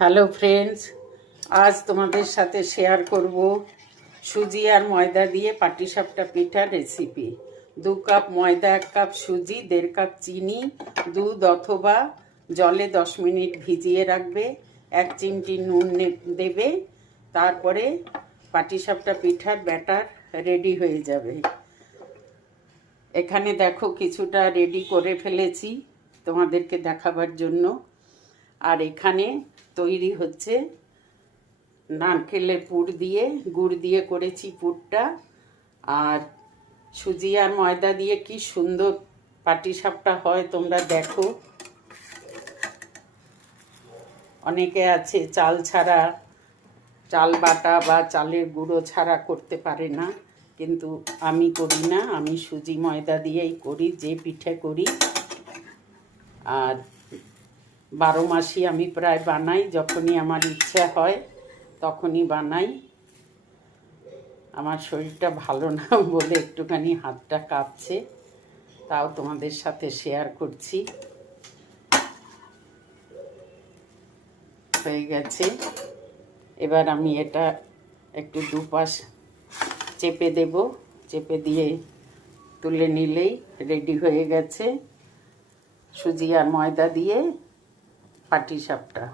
Hello friends, আজ তোমাদের সাথে শেয়ার করব সুজি আর ময়দা দিয়ে পাটিসাপটা পিঠার রেসিপি। 2 কাপ ময়দা, 1 কাপ সুজি, 1.5 কাপ চিনি, দুধ অথবা জলে 10 মিনিট ভিজিয়ে রাখবে, 1 চিমটি নুন দেবে। তারপরে পাটিসাপটা পিঠার ব্যাটার রেডি হয়ে যাবে। এখানে দেখো কিছুটা রেডি করে ফেলেছি তোমাদেরকে দেখাবার জন্য। আর এখানে তৈরি হচ্ছে নারকেলের পুর দিয়ে, গুড় দিয়ে করেছি পুরটা। আর সুজি আর ময়দা দিয়ে কি সুন্দর পাটিসাপটা হয় তোমরা দেখো। অনেকে আছে চাল ছাড়া, চাল বাটা বা চালের গুঁড়ো ছাড়া করতে পারে না, কিন্তু আমি করি না, আমি সুজি ময়দা দিয়েই করি যে পিঠে করি। আর 12 মাসই আমি প্রায় বানাই, যখনই আমার ইচ্ছা হয় তখনই বানাই। আমার শরীরটা ভালো না বলে একটুখানি হাতটা কাঁপছে, তাও তোমাদের সাথে শেয়ার করছি। হয়ে গেছে, এবার আমি এটা একটু দুপাশ চেপে দেব, চেপে দিয়ে তুলে নিলেই রেডি হয়ে গেছে সুজি আর ময়দা দিয়ে পাটিসাপটা।